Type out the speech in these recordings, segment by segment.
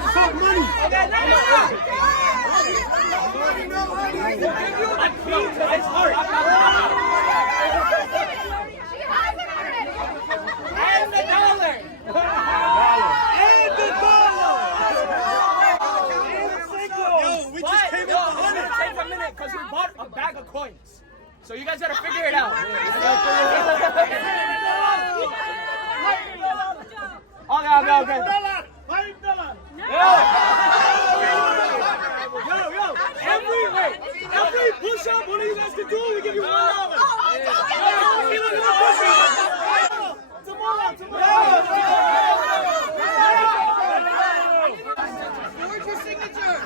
Let's talk money. It's hard. And the dollar. And the dollar. Yo, we just came Yo, up it's gonna take a minute because we bought a bag of coins. So you guys gotta figure it out. Okay. Yo, every push-up, one of you guys can do, we give you $1. Where's your signature?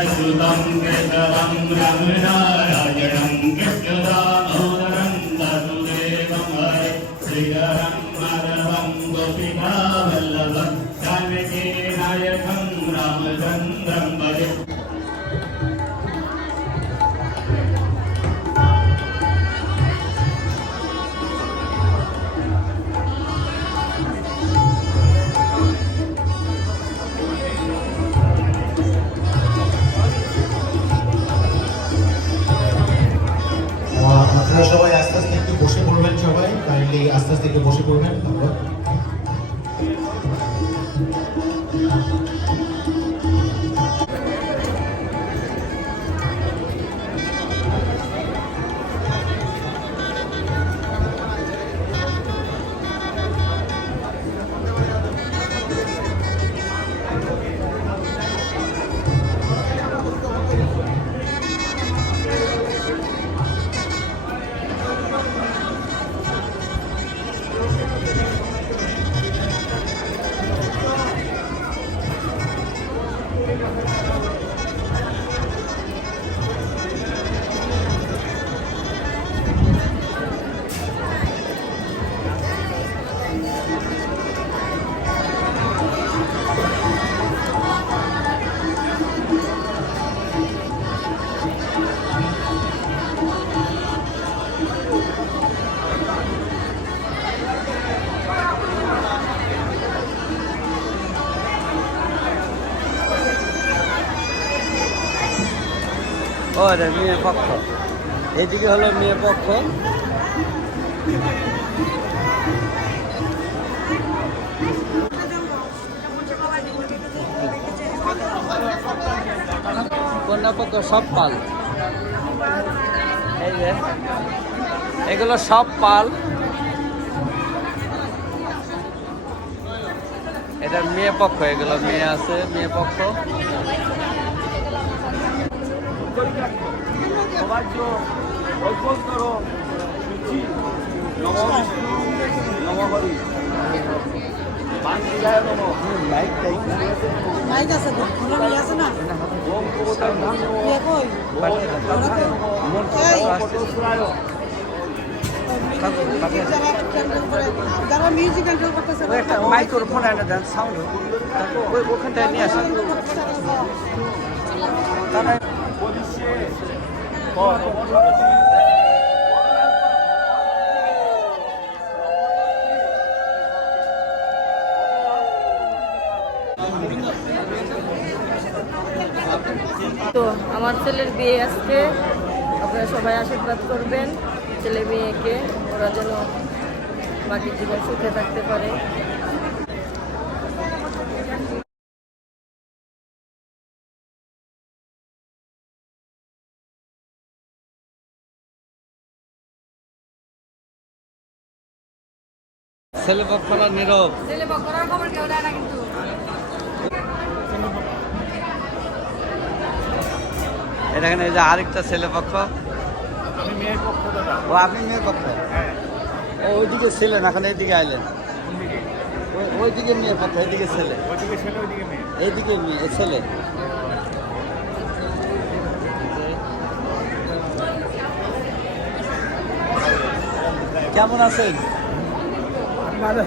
अच्युतं केशवं रामनारायणं कृष्णदामोदरं वसुदेवं हरे श्रीधरं माधवं गोपिकावल्लभं जानकी नायकं रामचन्द्रं भजे। আপনারা সবাই আস্তে আস্তে একটু বসে পড়বেন, সবাই কাইন্ডলি আস্তে আস্তে একটু বসে পড়বেন। এটা মেয়ে পক্ষ, এদিকে হলো মেয়ে পক্ষ। কন্যা পক্ষ সব পাল, এই যে এগুলো সব পাল। এটা মেয়ে পক্ষ, এগুলো মেয়ে আছে মেয়ে পক্ষ। সবাজ্য ঐক্যস্তর সূচি নমবিষ্ণু নমহরি বাঞ্ছিলায় নম মাইক আছে তো কোনো নিয়ে আছে না ওম ভগবতার নমঃ কে কই ওম পটস্রায় যারা কন্ট্রোল করে, যারা মিউজিক কন্ট্রোল করতেছে একটা মাইক্রোফোন এনে দেন, সাউন্ড ওখানটায় নিয়ে আসেন। বলিছে তো আমার ছেলের বিয়ে আজকে আপনারা সবাই আশীর্বাদ করবেন ছেলে মেয়েকে, ওরা যেন বাকি জীবন সুখে থাকতে পারে। ছেলে পক্ষরা নীরব। ছেলে পক্ষরার খবর কেউ দেয় না কিন্তু। এটা এখানে এই যে আরেকটা ছেলে পক্ষ। আমি মেয়ের পক্ষ দাদা। ও আপনি মেয়ের পক্ষ? হ্যাঁ। ও ওইদিকে ছিলেন, এখন এইদিকে আইলেন। ওইদিকে মেয়ের পক্ষ, এইদিকে ছেলে। ওইদিকে ছেলে ওইদিকে মেয়ে। এইদিকে মেয়ে ছেলে। কেমন আছেন? ভালো।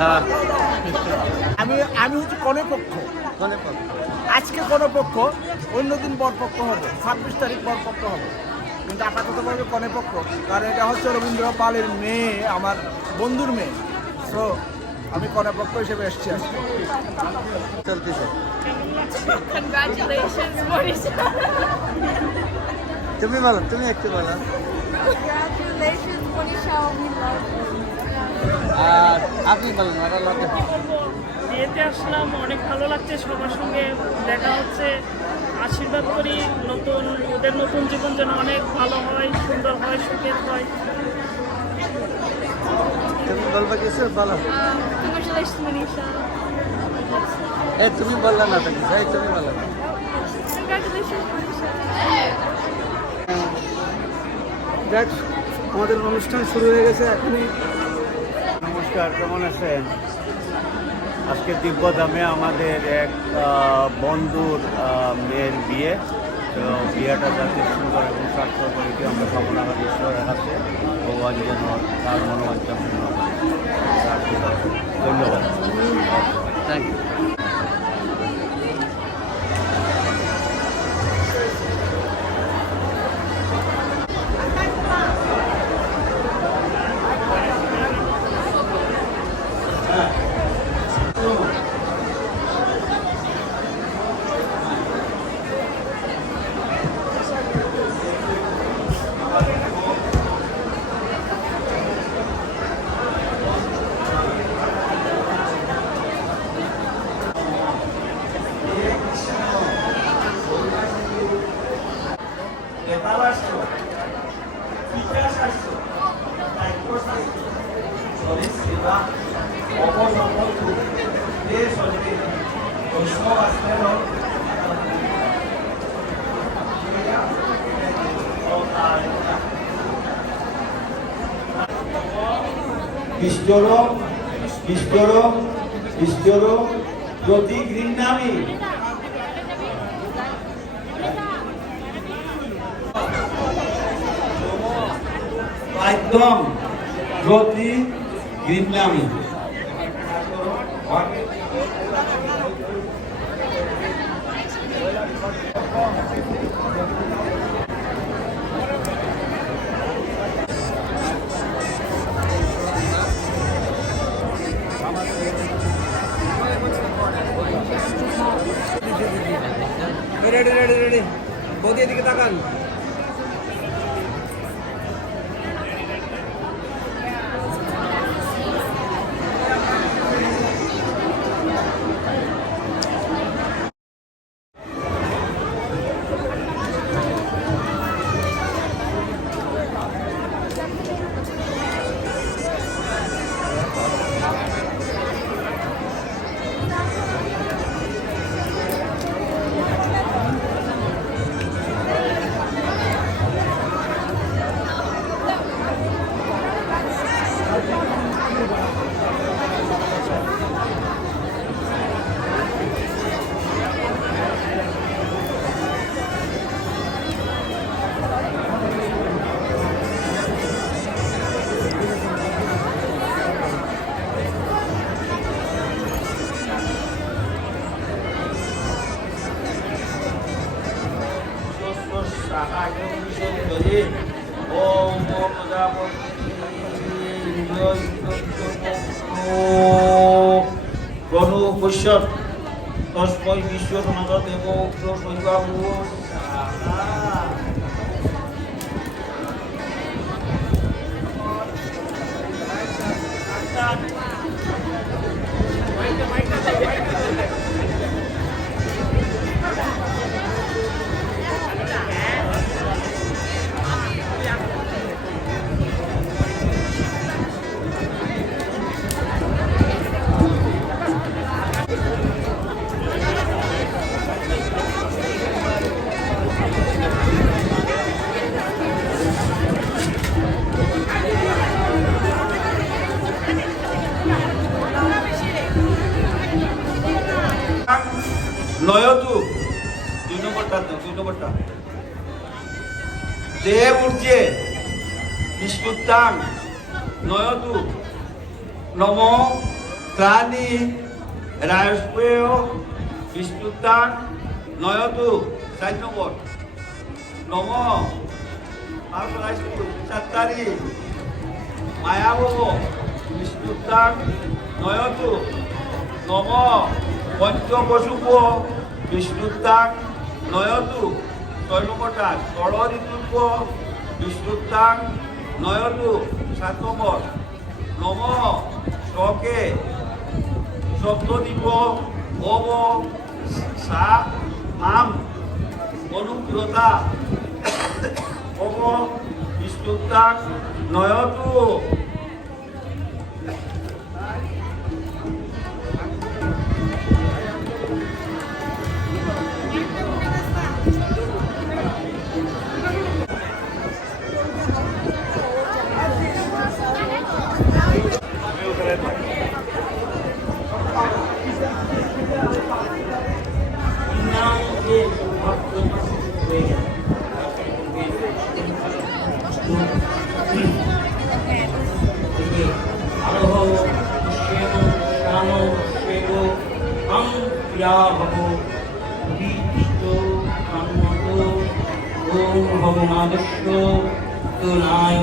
হ্যাঁ, আমি হচ্ছে কনে পক্ষ। কোনে পক্ষ? আজকে কনে পক্ষ, অন্যদিন বর পক্ষ হবে, 26 তারিখ বর পক্ষ হবে। কিন্তু আপাতত বলবে কনে পক্ষ, কারণ এটা হচ্ছে রবীন্দ্র পালের মেয়ে, আমার বন্ধুর মেয়ে। সো আমি কনে পক্ষ হিসেবে এসেছি আজকে। চলতেছে। Congratulations, Marisha. তুমি বলো, তুমি একটু বলো। Congratulations, Marisha. We love you. আর আপনি বলেন, ওরা লোকে। বিয়েতে আসলাম, অনেক ভালো লাগছে, সবার সঙ্গে দেখা হচ্ছে। আশীর্বাদ করি ওদের নতুন জীবন যেন অনেক ভালো হয়, সুন্দর হয়, সুখের হয়। তুমি বলবা কিছু বলো। Congratulations, Marisha. তুমি বললে না তো কিছু, তুমি বলো না। Congratulations, Marisha. দেখ, আমাদের অনুষ্ঠান শুরু হয়ে গেছে এখনই। নমস্কার, কেমন আছেন? আজকে দিব্যধামে আমাদের এক বন্ধুর মেয়ের বিয়ে। তো বিয়েটা যাতে সুন্দর এবং সার্থক করে কি আমরা কামনা করি ঈশ্বরের কাছে, ভগবান যেন তার মনোবাঞ্ছা পূর্ণ করে। ধন্যবাদ। Thank you. Istoro, Jyoti Grindami. Paidom, Jyoti Grindami. Ready ready ready, বৌদি এদিকে তাকান। সাহায্যে ওম প্রণু পশ্যৎ তস্মৈ বিশ্ব সনাত দেব শৈবাহু নয়তু 2 নম্বরটা দেব উর্জে বিষ্ণুতাং নয়তু নম ত্রাণী রায়স্পেয় বিষ্ণুতাং নয়তু 4 নম্বর নম সাত্তারি মায়াবহ বিষ্ণুতাং নয়তু নম পঞ্চবসুপ বিষ্ণুতাং নয়তু 6 নম্বরটা ষড়ঋতুপ বিষ্ণুতাং নয়তু 7 নম্বর নম শকে সপ্তদীপ অব সা মাম অনুগ্রতা অব বিষ্ণুতাং নয়তু ভগবাদস্য তুনায়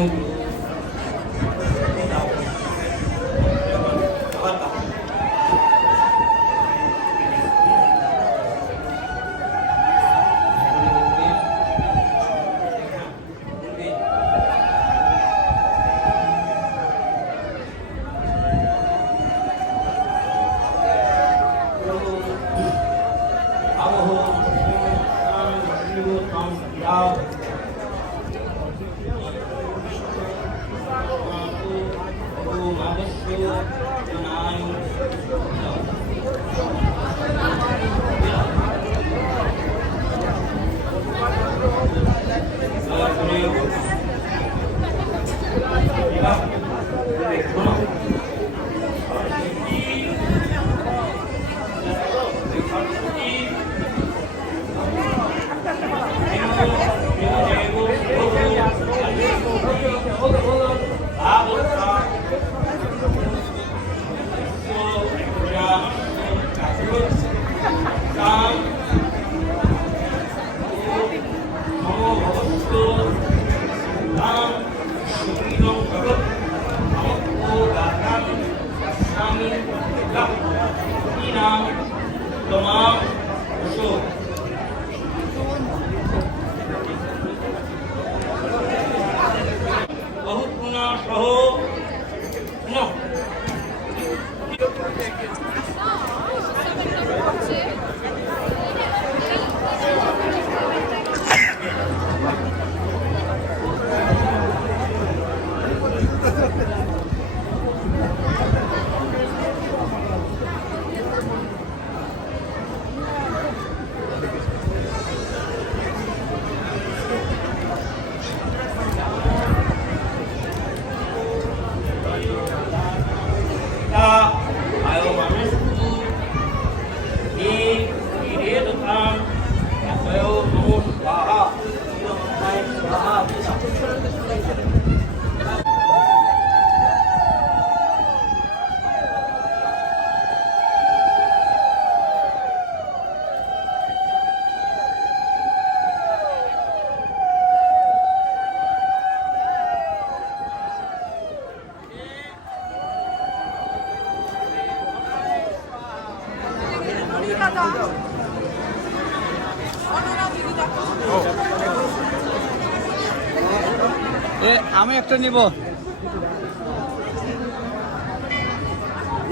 আমি একটা নিব,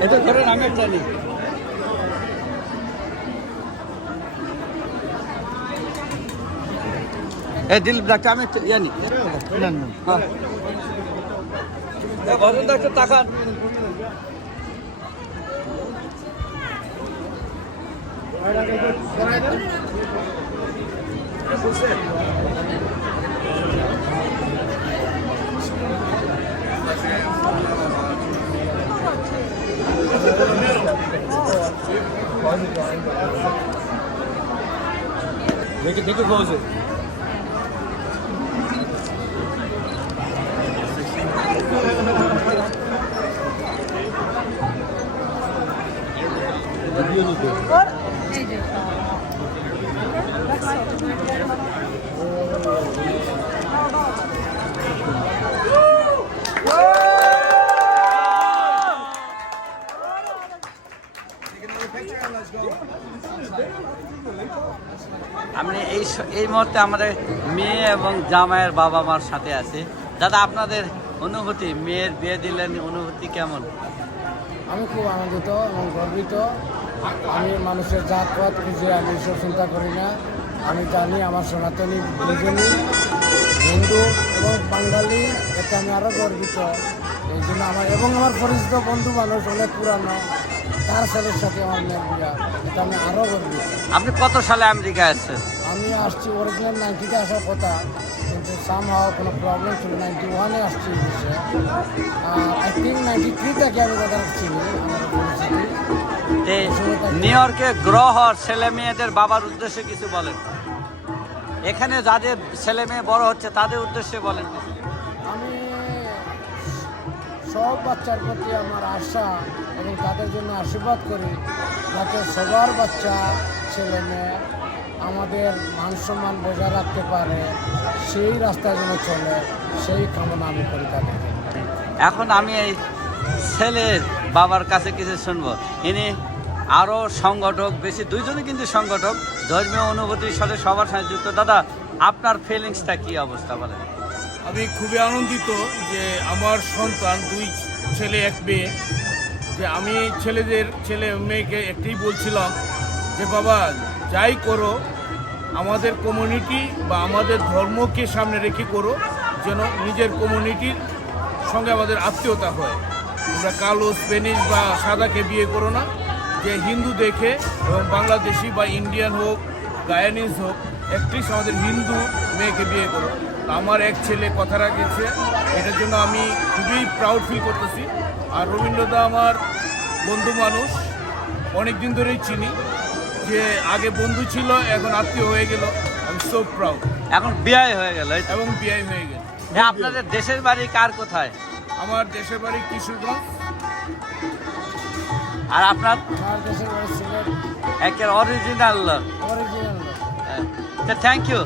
এটা ধরেন আমি একটা নিব। দিলীপ ডাক্তার আমি জানি ভজন ডাক্তার তাকান। দেখে বলছে আমি এই মুহূর্তে আমাদের মেয়ে এবং জামাইয়ের বাবা মার সাথে আছে। দাদা, আপনাদের অনুভূতি, মেয়ের বিয়ে দিলেন, অনুভূতি কেমন? আমি খুব আনন্দিত এবং গর্বিত। আমি মানুষের জাতপাত খুঁজে আমি এসব চিন্তা করি না। আমি জানি আমার সনাতনী দুজনই হিন্দু এবং বাঙালি, এতে আমি আরও গর্বিত। এই জন্য আমার এবং আমার পরিচিত বন্ধু মানুষ অনেক পুরানো, তার ছেলের সাথে আমার মেয়ের বিয়া, এটা আমি আরও গর্বিত। আপনি কত সালে আমেরিকা আসছেন? আমি আসছি অরিজিনাল 90-তে আসার কথা, কিন্তু সামহাও কোনো প্রবলেম ছিল। 91-এ আসছি দেশে। আই থিঙ্ক 93 থেকে আমি কথা চিনি আমার পরিচিতি। নিউ ইয়র্কে গ্রো হওয়ার ছেলে মেয়েদের বাবার উদ্দেশ্যে কিছু বলেন। এখানে যাদের ছেলে মেয়ে বড় হচ্ছে তাদের উদ্দেশ্যে বলেন। আমি সব বাচ্চার প্রতি আমার আশা এবং তাদের জন্য আশীর্বাদ করি, যাতে সবার বাচ্চা ছেলে মেয়ে আমাদের মান সম্মান বজায় রাখতে পারে, সেই রাস্তায় যেন চলে, সেই কামনা আমি করি তাদের। এখন আমি এই ছেলের বাবার কাছে কিছু শুনবো। ইনি আরও সংগঠক, বেশি দুইজনই কিন্তু সংগঠক, ধর্মীয় অনুভূতির সাথে সবার সাথে যুক্ত। দাদা, আপনার ফিলিংসটা কি অবস্থা বলেন? আমি খুবই আনন্দিত যে আমার সন্তান, 2 ছেলে 1 মেয়ে, যে আমি ছেলে মেয়েকে একটাই বলছিলাম যে বাবা যাই করো আমাদের কমিউনিটি বা আমাদের ধর্মকে সামনে রেখে করো, যেন নিজের কমিউনিটির সঙ্গে আমাদের আত্মীয়তা হয়। তোমরা কালো, স্প্যানিশ বা সাদাকে বিয়ে করো না, যে হিন্দু দেখে এবং বাংলাদেশি বা ইন্ডিয়ান হোক, গায়ানিজ হোক, একট্রিস আমাদের হিন্দু মেয়েকে বিয়ে করো। আমার এক ছেলে কথা রাখেছে, এটার জন্য আমি খুবই প্রাউড ফিল করতেছি। আর রবীন্দ্রদা আমার বন্ধু মানুষ, অনেক দিন ধরেই চিনি, যে আগে বন্ধু ছিল এখন আত্মীয় হয়ে গেল। আমি সো প্রাউড। এখন বিয়ে হয়ে গেল এবং বিয়ে হয়ে গেল। আপনাদের দেশের বাড়ি কার কোথায়? আমার দেশের বাড়ি কিশোরগঞ্জ। আর আপনার? আমার দেশের বাড়ি সিলেট। একের অরিজিনাল। অরিজিনাল। Thank you.